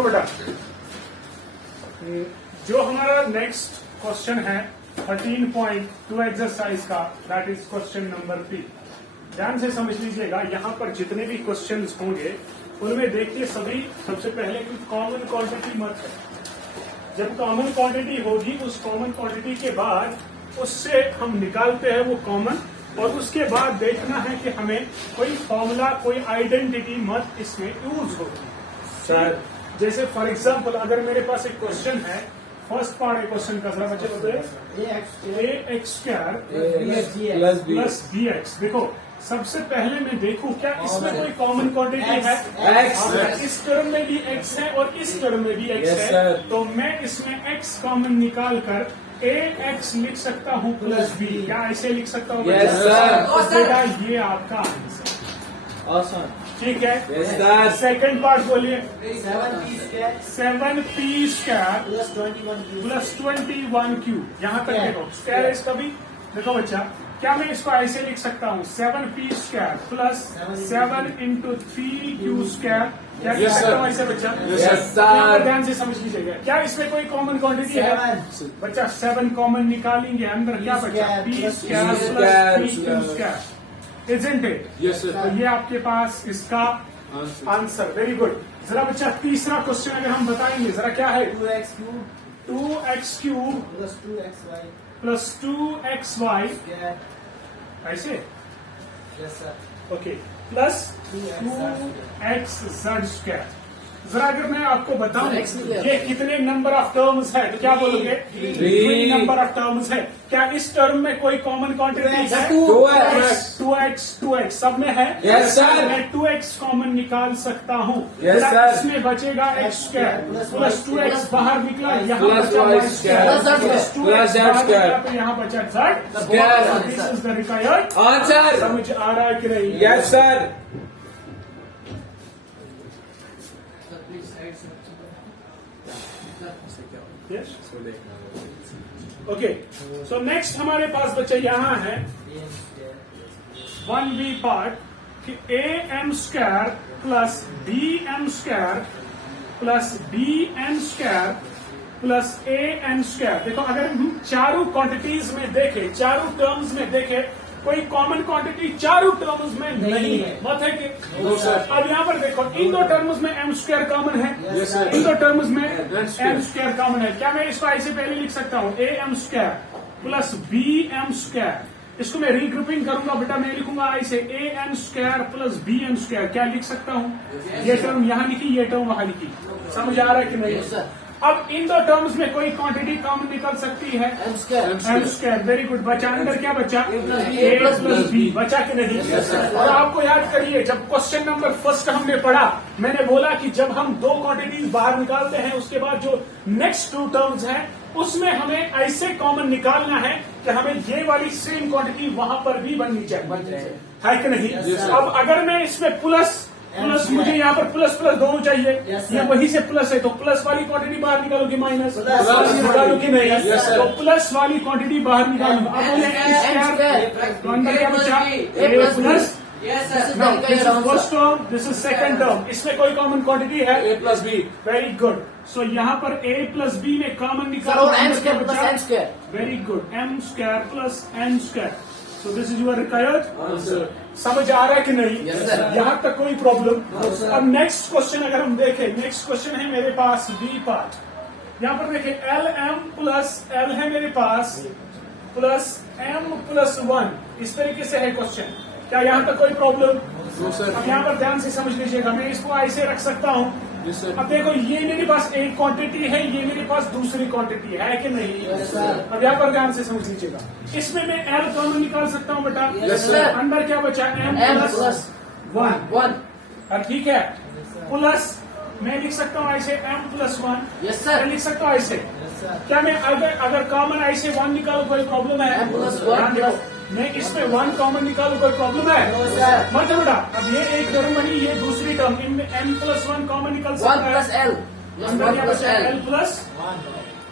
देखो बेटा, जो हमारा नेक्स्ट क्वेश्चन है 13.2 एक्सरसाइज का, दैट इज क्वेश्चन नंबर 3। ध्यान से समझ लीजिएगा, यहाँ पर जितने भी क्वेश्चंस होंगे उनमें देखिए सभी सबसे पहले कोई कॉमन क्वांटिटी मत है। जब कॉमन क्वांटिटी होगी, उस कॉमन क्वांटिटी के बाद उससे हम निकालते हैं वो कॉमन, और उसके बाद देखना है कि हमें कोई फॉर्मूला, कोई आइडेंटिटी मत इसमें यूज होगी। सर जैसे फॉर एग्जांपल अगर मेरे पास एक क्वेश्चन है, फर्स्ट पार्ट है क्वेश्चन का, जरा बच्चे बताइए। A X square plus B X. देखो सबसे पहले मैं देखूं क्या इसमें कोई कॉमन क्वांटिटी है। X। इस टर्म में भी x है और इस टर्म में भी x है, तो मैं इसमें x कॉमन निकाल कर ax लिख सकता हूँ प्लस b। क्या ऐसे लिख सकता हूँ? बेटा ये आपका आंसर, ठीक है। सेकंड पार्ट बोलिए। 7p square plus 21q। यहाँ तक देखो स्क्वायर है इसका भी। देखो बच्चा, क्या मैं इसको ऐसे लिख सकता हूँ 7p square plus 7 into 3q square. क्या लिख सकता हूँ ऐसे बच्चा? ध्यान से समझ लीजिएगा, क्या इसमें कोई कॉमन क्वांटिटी है? बच्चा 7 कॉमन निकालेंगे, अंदर क्या बचा? p square plus 3q square, isn't it? तो ये आपके पास इसका आंसर। Very good. जरा बच्चा तीसरा क्वेश्चन अगर हम बताएंगे, जरा क्या है? 2x क्यूब प्लस 2xy ऐसे, ओके, प्लस 2xz स्क्वायर। जरा अगर मैं आपको बताऊं ये कितने नंबर ऑफ टर्म्स है, तो क्या बोलोगे? 3 नंबर ऑफ टर्म्स है। क्या इस टर्म में कोई कॉमन क्वांटिटी है? 2x सब में है। Yes sir. मैं 2x कॉमन निकाल सकता हूँ। Yes sir. इसमें बचेगा x स्क्वायर प्लस 2x बाहर निकला, यहाँ प्लस बचा y y square plus 2x z बाहर स्क्वायर। निकला, तो यहाँ बचा z square. This is the required answer. समझ आ रहा है कि नहीं? Yes sir. Yes? Okay, so next हमारे पास बच्चे यहाँ है 1b पार्ट कि am square plus bm square plus bn square plus an square. देखो अगर हम चारों क्वांटिटीज में देखें, चारों टर्म्स में देखें, कोई कॉमन क्वांटिटी चारों टर्म्स में नहीं है। मत है कि? अब यहाँ पर देखो इन दो टर्म्स में m स्क्वायर कॉमन है, इन दो टर्म्स में m स्क्वायर कॉमन है। क्या मैं इसको ऐसे पहले लिख सकता हूँ am square plus bm square. इसको मैं रीग्रुपिंग करूंगा बेटा, मैं लिखूंगा ऐसे an square plus bn square. क्या लिख सकता हूँ? ये टर्म यहाँ लिखी, ये टर्म वहां लिखी। समझ आ रहा है कि नहीं? अब इन दो टर्म्स में कोई क्वांटिटी कॉमन निकल सकती है m स्क्वायर। Very good. बचा अंदर क्या बचा? a प्लस b बचा कि नहीं? और आपको याद करिए, जब क्वेश्चन नंबर फर्स्ट हमने पढ़ा, मैंने बोला कि जब हम दो क्वांटिटीज बाहर निकालते हैं, उसके बाद जो नेक्स्ट 2 टर्म्स हैं उसमें हमें ऐसे कॉमन निकालना है कि हमें ये वाली सेम क्वांटिटी वहां पर भी बननी चाहिए, है कि नहीं? अब अगर मैं इसमें प्लस मुझे यहाँ पर प्लस प्लस दोनों चाहिए, ये वही से प्लस है, तो प्लस वाली क्वांटिटी बाहर निकालोगी, माइनस निकालोगी नहीं, तो प्लस वाली क्वांटिटी बाहर निकालूंगा। अब बोले तो अंदर क्या बचा? a plus, first term, this is second term, इसमें कोई कॉमन क्वांटिटी है? a plus b। Very good. So यहाँ पर a प्लस b में कॉमन निकालो, very good, m square plus n square. So this is your required answer. समझ आ रहा है कि नहीं? यहाँ तक कोई प्रॉब्लम? अब नेक्स्ट क्वेश्चन अगर हम देखें, नेक्स्ट क्वेश्चन है मेरे पास बी पार्ट। यहाँ पर देखें LM प्लस L है मेरे पास प्लस M प्लस 1, इस तरीके से है क्वेश्चन। क्या यहाँ तक कोई प्रॉब्लम? अब यहाँ पर ध्यान से समझ लीजिएगा, मैं इसको ऐसे रख सकता हूँ। अब देखो ये मेरे पास एक क्वांटिटी है, ये मेरे पास दूसरी क्वांटिटी है कि नहीं? अब यहाँ पर ध्यान से समझ लीजिएगा, इसमें मैं L कॉमन निकाल सकता हूँ बेटा। अंदर क्या बचा? M plus 1। ठीक है, प्लस मैं लिख सकता हूँ ऐसे m प्लस 1। मैं लिख सकता हूँ ऐसे। क्या मैं अगर कॉमन ऐसे 1 निकालू कोई प्रॉब्लम है? मैं इसमें 1 कॉमन निकालू कोई प्रॉब्लम है? मत बेटा। अब ये एक टर्म बनी, ये दूसरी टर्म, इनमें m प्लस 1 कॉमन निकल सकता है। 1 प्लस l, अंदर क्या बचा? l plus 1।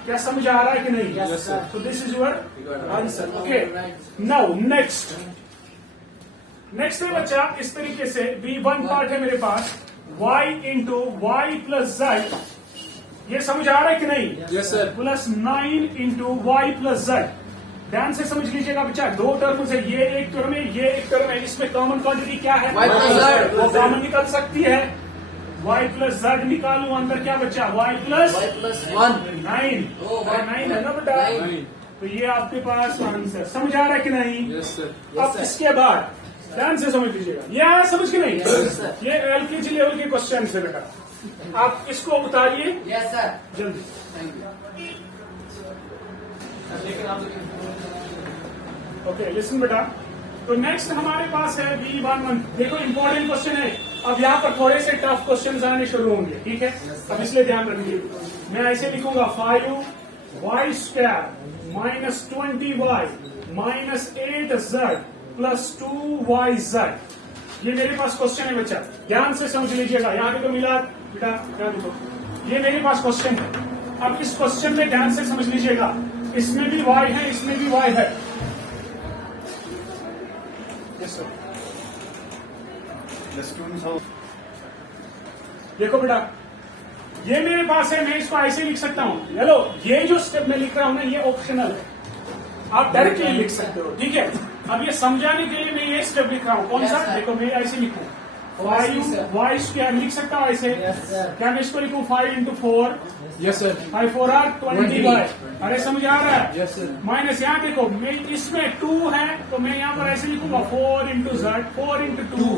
क्या समझ आ रहा है कि नहीं? तो this is your answer. Okay, now next है बच्चा इस तरीके से, B1 पार्ट है मेरे पास y into y plus z ये समझ आ रहा है कि नहीं? Yes sir. Plus 9 into y plus z. ध्यान से समझ लीजिएगा बच्चा, दो टर्म है, ये एक टर्म है, ये एक टर्म है, इसमें कॉमन क्वांटिटी क्या है? Y plus Z। वो कॉमन निकल सकती है। y प्लस जेड निकालू, अंदर क्या बच्चा? y plus 1। 9। ओ, 9 है ना बेटा? 9। तो ये आपके पास आंसर। समझ आ रहा है कि नहीं? Yes sir. अब इसके बाद ध्यान से समझ लीजिएगा, ये आया समझ के नहीं? Yes, sir. ये एलकेजी लेवल के क्वेश्चन है बेटा, आप इसको उतारिए यस सर। जल्दी। Thank you. ओके लिसन बेटा, तो नेक्स्ट हमारे पास है V11। देखो इंपॉर्टेंट क्वेश्चन है। अब यहाँ पर थोड़े से टफ क्वेश्चन आने शुरू होंगे, ठीक है? अब इसलिए ध्यान रखिए, मैं ऐसे लिखूंगा 5y square minus 20y minus 8z plus 2yz। ये मेरे पास क्वेश्चन है बच्चा, ध्यान से समझ लीजिएगा। यहाँ पे तो मिला बेटा, ध्यान दो, ये मेरे पास क्वेश्चन है। अब इस क्वेश्चन में ध्यान से समझ लीजिएगा, इसमें भी y है, इसमें भी y है। Yes sir. देखो बेटा, ये मेरे पास है, मैं इसको ऐसे लिख सकता हूँ। हेलो, ये जो स्टेप मैं लिख रहा हूँ ना, ये ऑप्शनल है, आप डायरेक्टली लिख सकते हो, ठीक है? अब ये समझाने के लिए मैं ये स्टेप लिख रहा हूँ। कौन सा? देखो मैं ऐसे लिखूं, 5y स्क्वायर लिख सकता हूँ ऐसे। क्या मैं इसको लिखूं 5 into 4? Yes sir. 5 4 are 20y। अरे समझ आ रहा है? Yes sir. माइनस यहाँ देखो, मैं इसमें 2 है तो मैं यहाँ पर ऐसे लिखूंगा 4 इंटू जेड, 4 इंटू 2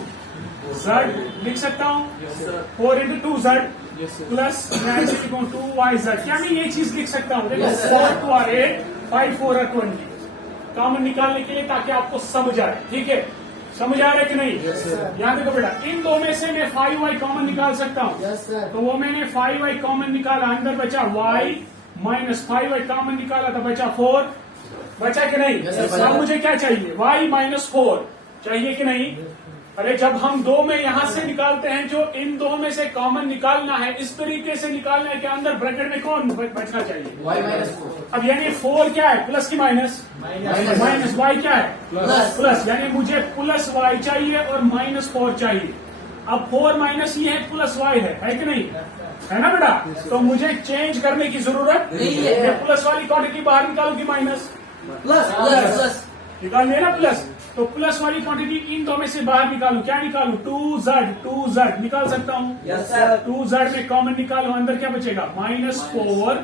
जेड लिख सकता हूँ, 4 इंटू 2 जेड प्लस मैं ऐसे लिखूँ 2yz। क्या मैं ये चीज लिख सकता हूँ? देखो 4 2 आर 8, 5 4 आर 20। कॉमन निकालने के लिए ताकि आपको समझ आए, ठीक है? समझ आ रहा है कि नहीं? यहाँ देखो बेटा, इन दो में से मैं 5y कॉमन निकाल सकता हूँ। तो वो मैंने 5y कॉमन निकाला, अंदर बचा y माइनस 5y कॉमन निकाला तो बचा 4। बचा कि नहीं? अब मुझे क्या चाहिए? y माइनस 4 चाहिए कि नहीं? अरे जब हम दो में यहां से निकालते हैं, जो इन दो में से कॉमन निकालना है, इस तरीके से निकालना है कि अंदर ब्रैकेट में कौन बचना चाहिए? y minus 4। अब यानी 4 क्या है? प्लस की माइनस? माइनस y क्या है? प्लस। यानी मुझे प्लस y चाहिए और माइनस 4 चाहिए। अब 4 माइनस ये है, प्लस y है कि नहीं? है ना बेटा? तो मुझे चेंज करने की जरूरत नहीं है। मैं प्लस वाली क्वांटिटी बाहर निकालू की माइनस? प्लस प्लस प्लस निकालनी है ना प्लस। तो प्लस वाली क्वांटिटी इन दो में से बाहर निकालू, क्या निकालू? 2z निकाल सकता हूँ। Yes sir. 2z में कॉमन निकालो, अंदर क्या बचेगा? माइनस 4,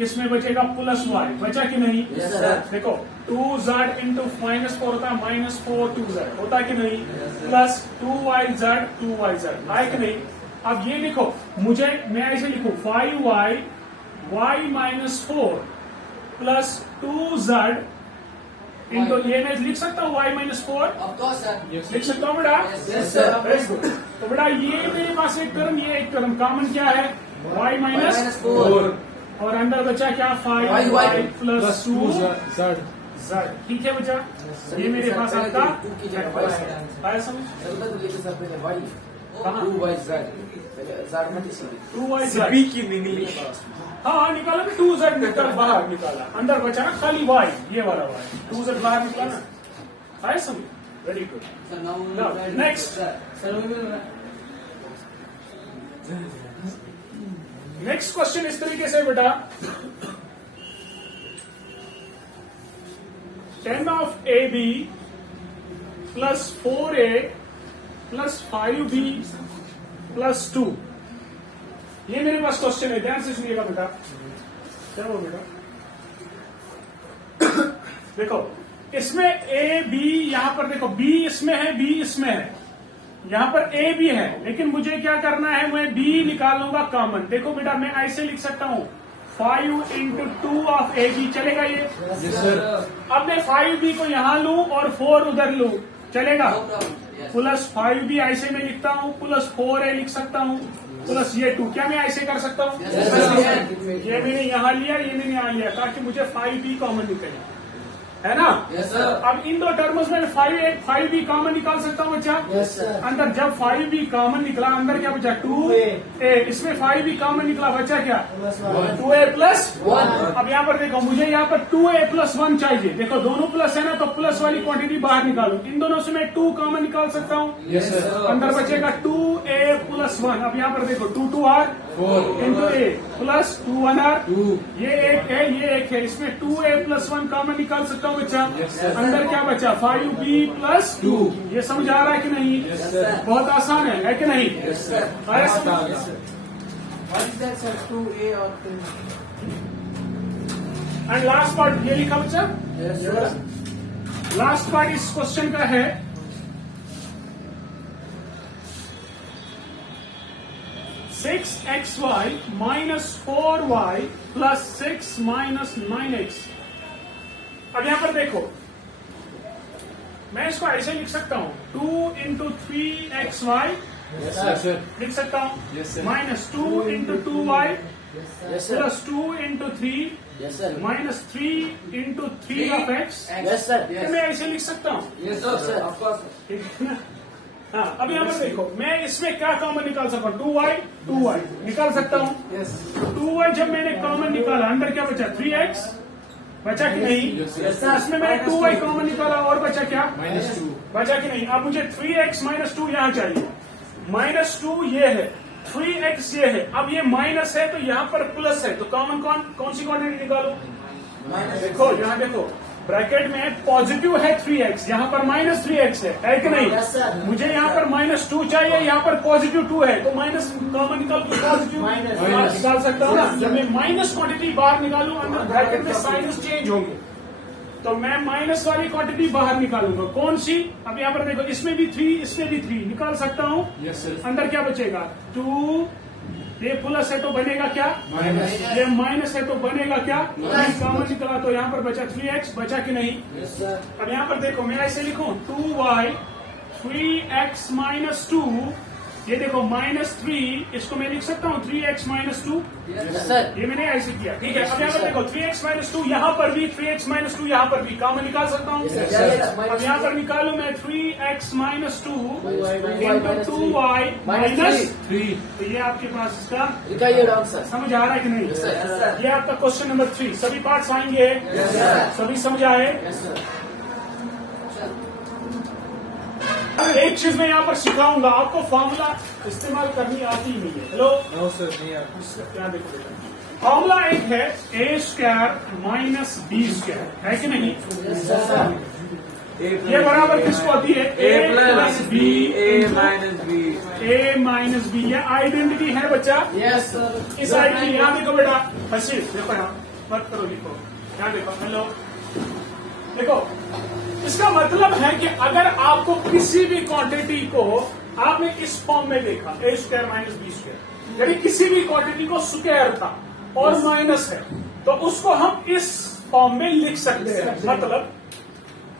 इसमें बचेगा प्लस y। बचा कि नहीं? Yes sir. देखो 2z इंटू माइनस 4 होता है माइनस 4 2z, होता है कि नहीं? प्लस 2yz है कि नहीं? अब ये देखो, मुझे मैं ऐसे लिखू 5y y minus 4 plus 2z into, ये मैं लिख सकता हूँ y माइनस 4? अब तो सर। लिख सकता हूँ बेटा? Yes sir. Very good. तो बेटा ये मेरे पास एक टर्म, ये एक टर्म, कॉमन क्या है? y minus 4। और अंदर बचा क्या? 5y plus 2z। ठीक है बच्चा, ये मेरे पास आपका आया समझ? कहाँ? 2yz। हाँ निकाला भी 2z निकल बाहर निकाला, अंदर बचा ना खाली y, ये वाला y, 2z बाहर निकाला ना। आया समझ? Very good. नेक्स्ट क्वेश्चन इस तरीके से बेटा, 10 of AB plus 4A plus 5B plus 2। ये मेरे पास क्वेश्चन है, ध्यान से सुनिएगा बेटा। क्या हो बेटा? देखो इसमें A B, यहाँ पर देखो B इसमें है, B इसमें है, यहाँ पर A भी है, लेकिन मुझे क्या करना है? मैं B निकाल लूंगा कॉमन। देखो बेटा मैं ऐसे लिख सकता हूँ 5 इंटू 2 ऑफ AB, चलेगा ये? Yes sir. अब मैं 5B को यहाँ लूं और 4 उधर लूं, चलेगा? प्लस 5B ऐसे में लिखता हूँ, प्लस 4A लिख सकता हूँ, प्लस ये 2। क्या मैं ऐसे कर सकता हूँ? ये मैंने यहाँ लिया, ये मैंने यहाँ लिया, ताकि मुझे 5B कॉमन निकले, है ना? Yes sir. अब इन दो टर्म्स में 5B कॉमन निकाल सकता हूँ बच्चा? Yes sir. अंदर जब 5B कॉमन निकला, अंदर क्या बचा? 2A। इसमें 5B कॉमन निकला, बचा क्या? 2A plus 1। अब यहाँ पर देखो, मुझे यहाँ पर 2A प्लस 1 चाहिए। देखो दोनों प्लस है ना, तो प्लस वाली क्वांटिटी बाहर निकालो। इन दोनों से मैं 2 कॉमन निकाल सकता हूँ। Yes sir. अंदर बचेगा 2A प्लस 1। अब यहाँ पर देखो 2 2 are 4. Into A plus 2 1 are 2. ये एक है इसमें 2a प्लस 1 कॉमन निकाल सकता हूँ बच्चा। Yes, sir. अंदर क्या बचा 5b प्लस 2। 2. ये समझ आ रहा है कि नहीं? Yes, sir. बहुत आसान है कि नहीं? Yes, sir. आया समझ? Yes, sir. What is that, sir? 2A or 2? And last part ये लिखा बच्चा। Yes, sir. लास्ट पार्ट इस क्वेश्चन का है 6xy minus 4y plus 6 minus 9x। अब यहां पर देखो मैं इसको ऐसे लिख सकता हूं 2 इंटू 3xy Yes, sir. लिख सकता हूं Yes, sir. Minus 2 into 2y Yes, sir. Plus 2 into 3 Yes, sir. Minus 3 into 3 of x. Yes, sir. मैं ऐसे लिख सकता हूँ। Yes, sir. Of course. ठीक है ना? हाँ अब यहाँ पर देखो मैं इसमें क्या कॉमन निकाल सकता हूँ 2y निकाल सकता हूँ। Yes. 2y जब मैंने कॉमन निकाला अंदर क्या बचा 3x बचा कि नहीं? Yes, sir. Yes, sir. इसमें मैंने 2y कॉमन निकाला और बचा क्या? -2. बचा कि नहीं? अब मुझे 3x माइनस 2 यहाँ चाहिए। -2 ये है 3x ये है। अब ये माइनस है तो यहाँ पर प्लस है तो कॉमन कौन सी क्वांटिटी निकालो? देखो यहाँ देखो ब्रैकेट में पॉजिटिव है 3x यहाँ पर माइनस 3x है कि नहीं? Yes, sir. मुझे यहाँ पर -2 चाहिए यहाँ पर पॉजिटिव 2 है तो माइनस कॉमन निकाल के पॉजिटिव Minus. निकाल सकता हूँ ना। जब मैं माइनस क्वांटिटी बाहर निकालू अंदर ब्रैकेट में साइंस चेंज होंगे तो मैं माइनस वाली क्वांटिटी बाहर निकालूंगा। कौन सी? अब यहाँ पर देखो इसमें भी 3 इसमें भी 3 निकाल सकता हूँ। Yes, sir. अंदर क्या बचेगा 2 ये प्लस है तो बनेगा क्या? Minus. ये माइनस है तो बनेगा क्या? कॉमन निकला तो यहाँ पर बचा 3x बचा कि नहीं? Yes, sir. अब यहाँ पर देखो मैं ऐसे लिखूं 2y 3x माइनस 2 ये देखो -3 इसको मैं लिख सकता हूँ 3x माइनस 2। Yes, sir. ये मैंने ऐसे किया ठीक है। अब यहाँ पर देखो 3x माइनस 2 यहाँ पर भी 3x माइनस 2 यहाँ पर भी कॉमन निकाल सकता हूँ। Yes, sir. अब यहाँ पर निकालू मैं 3x minus 2 2y into 2y minus 3. तो ये आपके पास इसका Recover down, sir. समझ आ रहा है कि नहीं? Yes, sir. Yes, sir. ये आपका क्वेश्चन नंबर 3 सभी पार्ट्स आएंगे। Yes, sir. सभी समझ आए? Yes, sir. एक चीज मैं यहाँ पर सिखाऊंगा आपको फॉर्मूला इस्तेमाल करनी आती ही नहीं है। Hello No, sir. नहीं आता. क्या देखो फॉर्मूला एक है a square minus b square है कि नहीं? Yes, sir. ये बराबर किसको आती है? a plus b a minus b ये आइडेंटिटी है बच्चा। Yes, sir. इस आइडेंटिटी यहाँ देखो बेटा हसीब देखो यहाँ मत करो लिखो यहाँ देखो हेलो देखो इसका मतलब है कि अगर आपको किसी भी क्वांटिटी को आपने इस फॉर्म में देखा a square minus b square यानी किसी भी क्वांटिटी को स्क्वायर था और माइनस है तो उसको हम इस फॉर्म में लिख सकते हैं। मतलब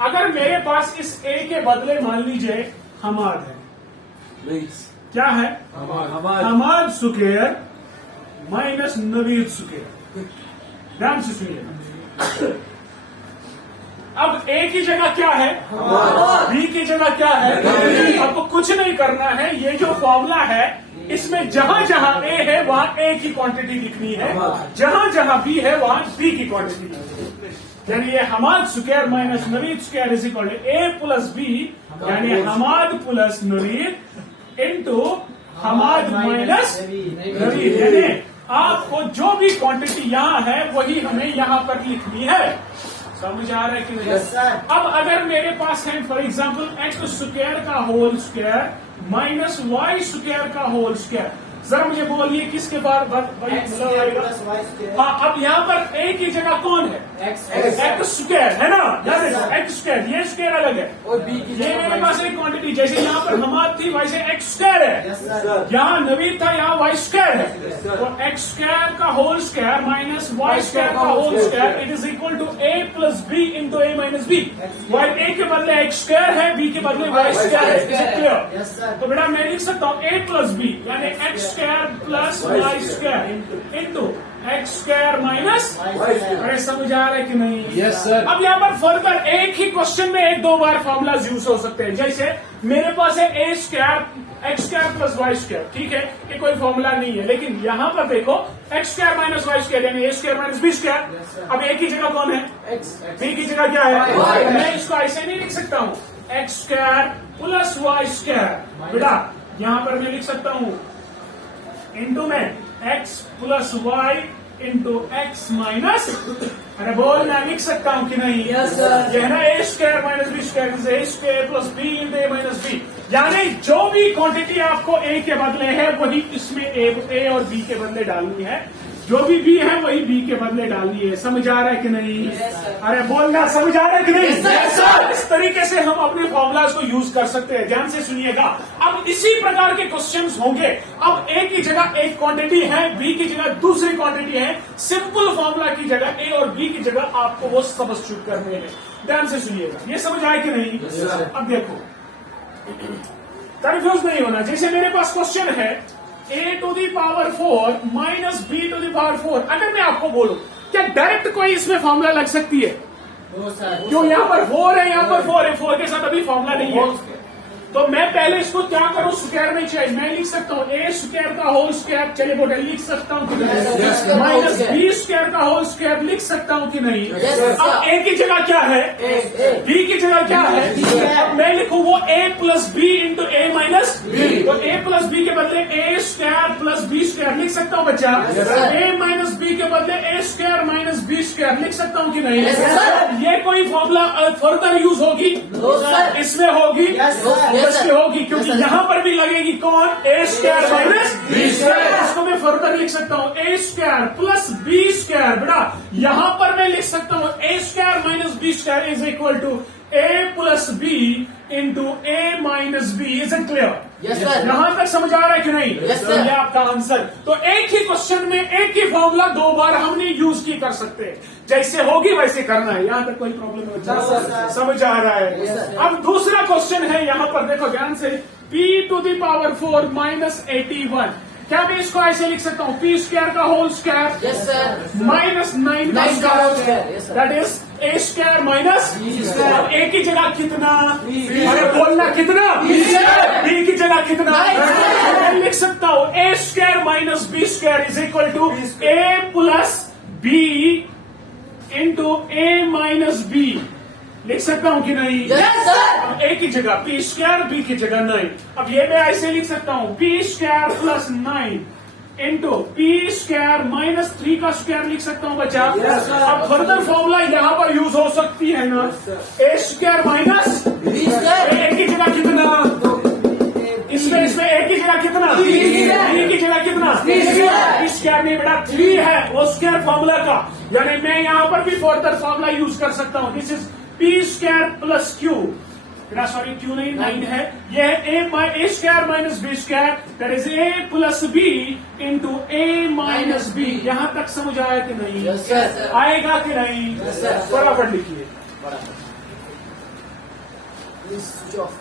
अगर मेरे पास इस a के बदले मान लीजिए हमाद है Please. क्या है? Hamad square minus Naveed square. ध्यान से सुनिए अब a की जगह क्या है? b की जगह क्या है? आपको कुछ नहीं करना है ये जो फॉर्मूला है इसमें जहां जहां a है वहां a की क्वांटिटी लिखनी है जहां जहां b है वहां b की क्वांटिटी लिखनी है। यानी ये Hamad square minus Naveed square is equal to a plus b यानी Hamad plus Naveed into Hamad minus Naveed. यानी आपको जो भी क्वांटिटी यहाँ है वही हमें यहाँ पर लिखनी है। समझ आ रहा है कि नहीं? Yes, sir. अब अगर मेरे पास है फॉर एग्जाम्पल एक्स स्क्वायर का whole square minus Y square का होल स्क्वायर जरा मुझे बोलिए किसके बाद X square plus Y square. हाँ अब यहाँ पर a की जगह कौन है? X. एक्स स्क्वायर है ना? याद रखो एक्स स्क्वायर ये स्क्वायर अलग है और B की ये मेरे पास एक क्वांटिटी जैसे यहाँ पर हमाद थी वैसे एक्स स्क्वायर है। Yes, sir. यहाँ नवीद था यहाँ वाई स्क्वायर है तो एक्स स्क्वायर का whole square minus Y square का whole square it is equal to a plus B into A minus B. Why a के बदले एक्स स्क्वायर है b के बदले वाई स्क्वायर है। क्लियर? Yes, sir. तो बेटा मैं लिख सकता हूँ a प्लस बी यानी X square plus Y square into X square minus अरे समझ आ रहा है कि नहीं? Yes, sir. अब यहाँ पर फर्दर एक ही क्वेश्चन में एक दो बार फॉर्मूला यूज हो सकते हैं। जैसे मेरे पास है a square x square plus Y square ठीक है ये कोई फॉर्मूला नहीं है लेकिन यहाँ पर देखो x square minus Y square यानी a square minus B square. अब a की जगह कौन है? X. b की जगह क्या है? Y. मैं इसको ऐसे नहीं लिख सकता हूँ x square plus Y square बेटा यहाँ पर मैं लिख सकता हूँ इंटू में x plus y into x minus, अरे बोल मैं लिख सकता हूं कि नहीं? Yes, sir. ये है ना ए square minus B square, A square plus B into A minus B, यानी जो भी क्वांटिटी आपको ए के बदले है वही इसमें ए और बी के बदले डालनी है, जो भी बी है वही बी के बदले डालनी है। समझ आ रहा है कि नहीं? Yes, sir. अरे बोलना समझ आ रहा है कि नहीं? Yes, sir. इस तरीके से हम अपने फॉर्मूलाज को यूज कर सकते हैं। ध्यान से सुनिएगा, अब इसी प्रकार के क्वेश्चंस होंगे। अब ए की जगह एक क्वांटिटी है, बी की जगह दूसरी क्वांटिटी है, सिंपल फॉर्मूला की जगह ए और बी की जगह आपको वो सब्स्टिट्यूट करने हैं। ध्यान से सुनिएगा, ये समझ आए कि नहीं? sir. अब देखो, कंफ्यूज नहीं होना। जैसे मेरे पास क्वेश्चन है a to the power 4 minus b to the power 4, अगर मैं आपको बोलूं क्या डायरेक्ट कोई इसमें फॉर्मूला लग सकती है? No, sir. क्यों? यहाँ पर 4 है, यहाँ पर 4 है, 4 के साथ अभी फॉर्मूला नहीं है। तो मैं पहले इसको क्या करूं? स्क्वायर में चाहिए, मैं लिख सकता हूं ए स्क्वायर का होल स्क्वायर, चलिए बोले लिख सकता हूं कि Yes, sir. नहीं? माइनस बी स्क्वायर का होल स्क्वायर लिख सकता हूं कि नहीं? Yes, sir. अब ए की जगह क्या है? A. बी की जगह क्या है? अब मैं लिखूं वो ए plus B into A minus B, तो ए प्लस बी के बदले ए स्क्वायर प्लस बी स्क्वायर लिख सकता हूं बच्चा? Yes, sir. ए माइनस बी के बदले ए स्क्वायर माइनस बी स्क्वायर लिख सकता हूं कि नहीं? Yes, sir. ये कोई फॉर्मूला फर्दर यूज होगी? No, sir. इसमें होगी? Yes, sir. इसमें होगी, क्योंकि यहाँ पर भी लगेगी कौन? A square minus B square. इसको मैं फर्दर लिख सकता हूँ A square plus B square. बेटा यहाँ पर मैं लिख सकता हूँ A square minus B square is equal to A plus B into A minus B. Is it clear? Yes, sir. यहां तक समझ आ रहा है कि नहीं? Yes, तो sir. ये आपका आंसर। तो एक ही क्वेश्चन में एक ही फॉर्मूला दो बार हमने यूज की कर सकते हैं, जैसे होगी वैसे करना है। यहां तक कोई प्रॉब्लम नहीं? No, sir. समझ आ रहा है? Yes, sir. अब दूसरा क्वेश्चन है, यहां पर देखो ध्यान से, p to the power 4 minus 81, क्या मैं इसको ऐसे लिख सकता हूँ? पी स्क्वायर का whole square Yes, sir. Minus 9 का 9 का स्क्वायर, whole square. Yes, sir. That is a square minus B square. अब ए की जगह कितना? बी। अरे बोलना कितना? B square. बी की जगह कितना? नाइन। मैं लिख सकता हूँ A square minus B square is equal to A plus B into A minus B. लिख सकता हूँ कि नहीं? Yes, sir. अब ए की जगह पी स्क्वायर, बी की जगह 9। अब ये मैं ऐसे लिख सकता हूँ p square plus 9 into P square minus 3 का स्क्वायर लिख सकता हूँ बच्चा। Yes, sir. अब फर्दर फॉर्मूला यहाँ पर यूज हो सकती है ना? ए स्क्वायर माइनस B square. ए की जगह कितना? इसमें ए की जगह कितना? B square. बी की जगह कितना? B square. बी स्क्वायर नहीं बेटा, 3 है वो स्क्वायर फॉर्मूला का, यानी मैं यहाँ पर भी फर्दर फॉर्मूला यूज कर सकता हूँ। This is P square plus Q, बेटा सॉरी क्यू नहीं 9 है, ये है A square minus B square, that is A plus B into A minus B. यहां तक समझ आया कि नहीं? Yes, sir. आएगा कि नहीं? Yes, sir. फटाफट लिखिए। Please switch off.